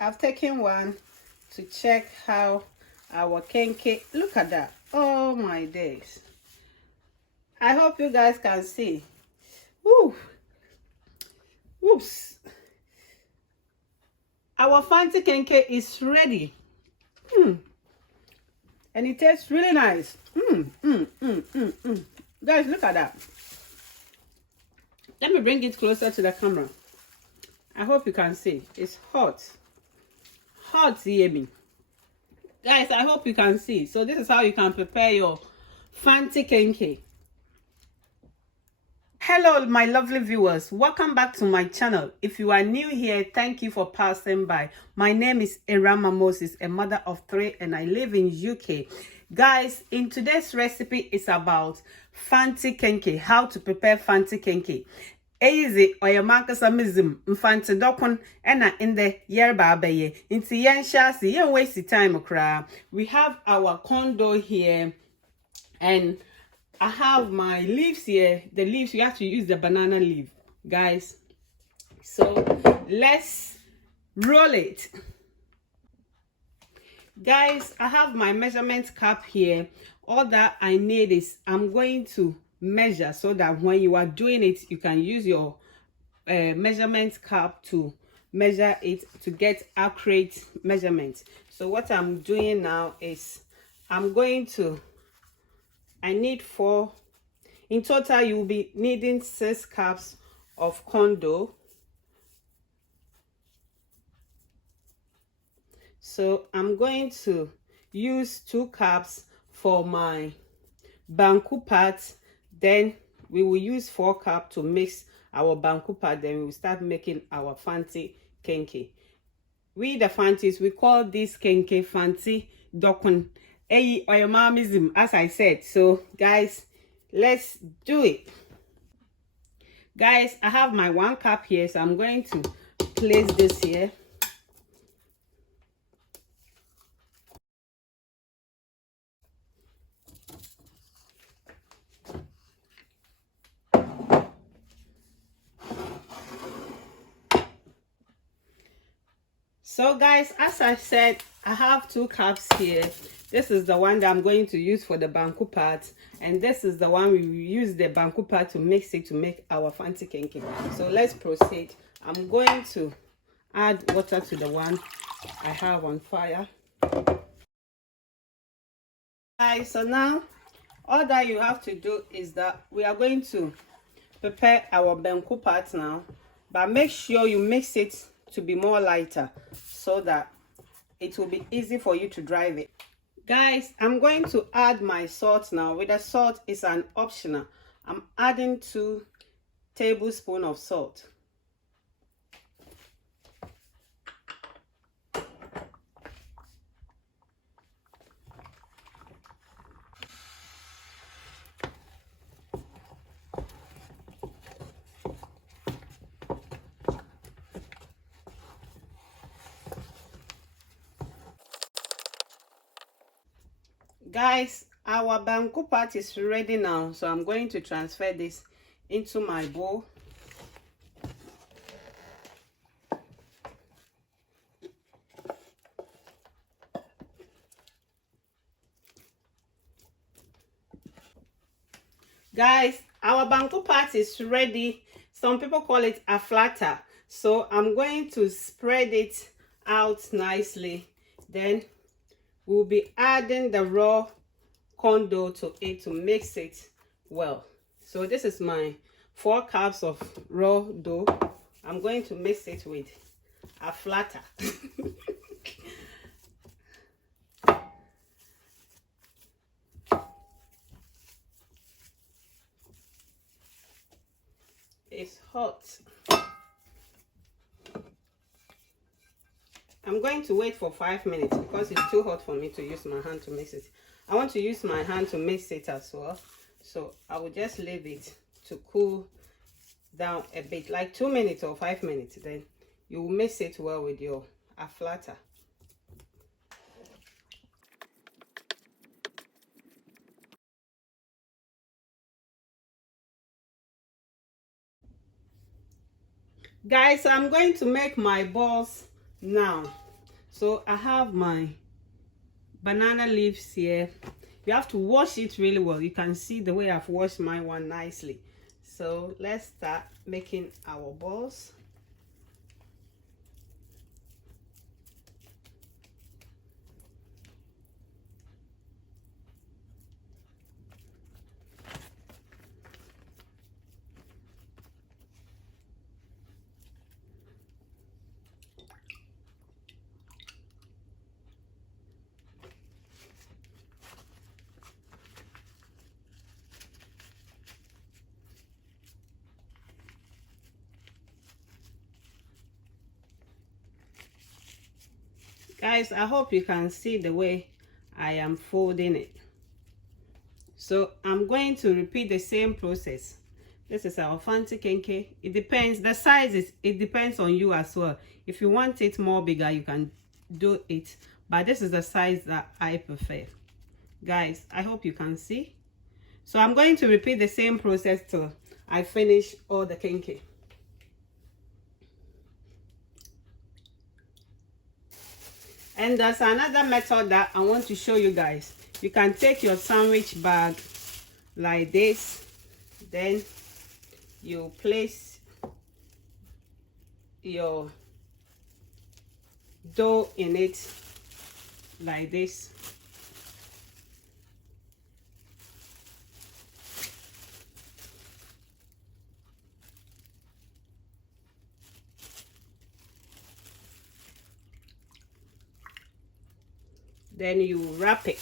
I've taken one to check how our Kenkey. Look at that. Oh my days. I hope you guys can see. Woo. Whoops. Our Fante Kenkey is ready. And it tastes really nice. Guys, look at that. Let me bring it closer to the camera. I hope you can see. It's hot. Hot, yummy. Guys, I hope you can see. So this is how you can prepare your Fante Kenkey. Hello, my lovely viewers. Welcome back to my channel. If you are new here, thank you for passing by. My name is Erama Moses, a mother of 3, and I live in UK. Guys, in today's recipe is about Fante Kenkey, how to prepare Fante Kenkey. Easy or your samizim Fante Dokono and in the yerba abaye. Into yen shasi, yen waste time cry. We have our condo here, and I have my leaves here. The leaves, you have to use the banana leaf, guys. So let's roll it. Guys, I have my measurement cup here. All that I need is I'm going to measure so that when you are doing it, you can use your measurement cup to measure it to get accurate measurements. So what I'm doing now is I need 4. In total, you will be needing 6 cups of condo. So I'm going to use 2 cups for my banku part. Then we will use 4 cups to mix our banku part. Then we will start making our Fante Kenkey. We the Fantes, we call this Kenkey Fante Dokono. Hey, or your momism, as I said. So guys, let's do it. Guys, I have my 1 cup here, so I'm going to place this here. So guys, as I said, I have 2 cups here. This is the one that I'm going to use for the banku part, and this is the one we will use the banku part to mix it to make our Fante Kenkey. So let's proceed. I'm going to add water to the one I have on fire. Guys, so now all that you have to do is that we are going to prepare our banku part now, but make sure you mix it to be more lighter so that it will be easy for you to drive it. Guys, I'm going to add my salt now. With the salt, is an optional. I'm adding 2 tablespoons of salt. Guys, our banku part is ready now, so I'm going to transfer this into my bowl. Guys, our banku part is ready. Some people call it a flatter. So I'm going to spread it out nicely. Then we'll be adding the raw condo to it to mix it well. So this is my 4 cups of raw dough. I'm going to mix it with a flatter. It's hot. I'm going to wait for 5 minutes because it's too hot for me to use my hand to mix it. I want to use my hand to mix it as well. So I will just leave it to cool down a bit, like 2 minutes or 5 minutes. Then you will mix it well with your flatter. Guys, I'm going to make my balls now. So I have my banana leaves here. You have to wash it really well. You can see the way I've washed my one nicely. So let's start making our balls. Guys, I hope you can see the way I am folding it. So I'm going to repeat the same process. This is our Fante Kenkey. It depends, the size it depends on you as well. If you want it more bigger, you can do it, but this is the size that I prefer. Guys, I hope you can see. So I'm going to repeat the same process till I finish all the Kenkey. And there's another method that I want to show you guys. You can take your sandwich bag like this, then you place your dough in it like this. Then you wrap it.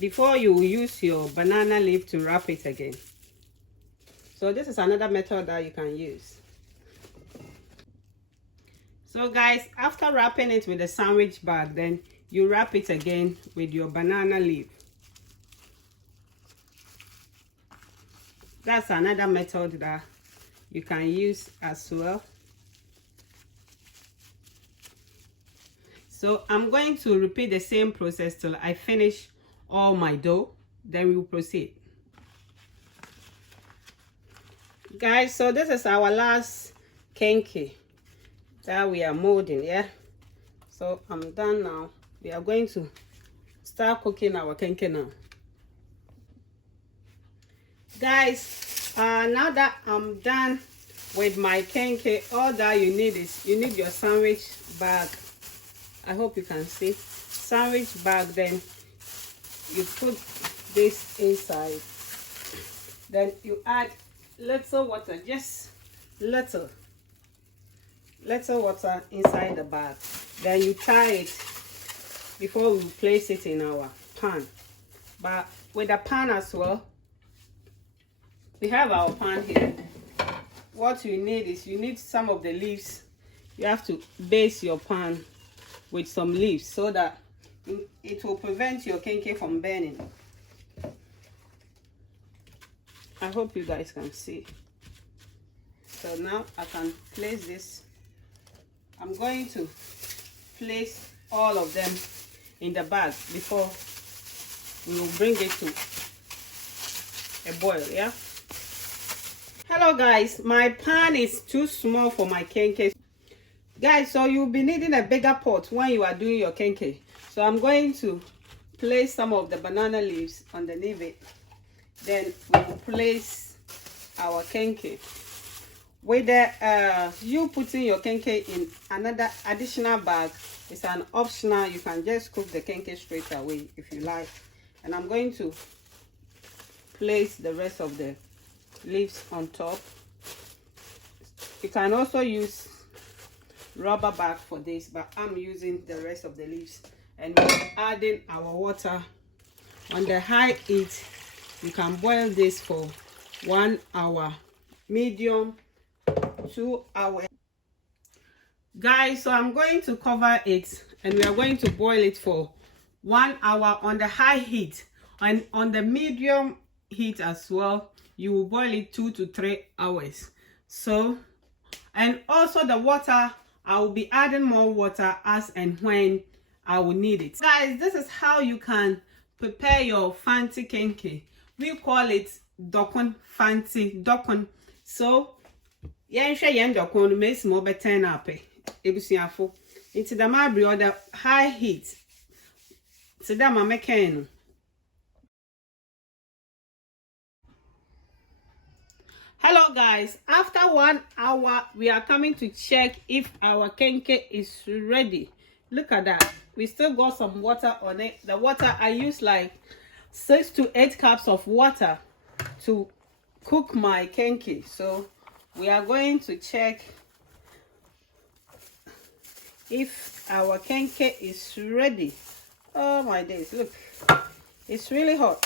Before you use your banana leaf to wrap it again. So this is another method that you can use. So guys, after wrapping it with the sandwich bag, then you wrap it again with your banana leaf. That's another method that you can use as well. So I'm going to repeat the same process till I finish all my dough, then we will proceed. Guys, so this is our last Kenkey that we are molding, yeah? So I'm done now. We are going to start cooking our Kenkey now. Guys, now that I'm done with my Kenkey, all that you need is your sandwich bag. I hope you can see. Sandwich bag, then you put this inside. Then you add little water, just little water inside the bag. Then you tie it before we place it in our pan. But with the pan as well, we have our pan here. What you need is you need some of the leaves. You have to base your pan with some leaves so that it will prevent your Kenkey from burning. I hope you guys can see. So now I can place this. I'm going to place all of them in the bag before we will bring it to a boil, yeah? Hello guys, my pan is too small for my Kenkey. Guys, so you'll be needing a bigger pot when you are doing your Kenkey. So I'm going to place some of the banana leaves underneath it. Then we will place our Kenkey. With the you putting your Kenkey in another additional bag, it's an optional. You can just cook the Kenkey straight away if you like. And I'm going to place the rest of the leaves on top. You can also use rubber bag for this, but I'm using the rest of the leaves. And we're adding our water on the high heat. You can boil this for 1 hour, medium 2 hours. Guys, so I'm going to cover it and we are going to boil it for 1 hour on the high heat, and on the medium heat as well. You will boil it 2 to 3 hours. So, and also the water, I will be adding more water as and when I will need it. Guys, this is how you can prepare your Fante Kenkey We call it Dokono, Fante, Dokono. So, yeah, share yen Dokono, make more better than up. Ebusiafo. Into the mabri order high heat. So that my mechanic. Hello guys, after 1 hour we are coming to check if our Kenkey is ready. Look at that, we still got some water on it. The water, I use like 6 to 8 cups of water to cook my Kenkey. So we are going to check if our Kenkey is ready. Oh my days, look, it's really hot.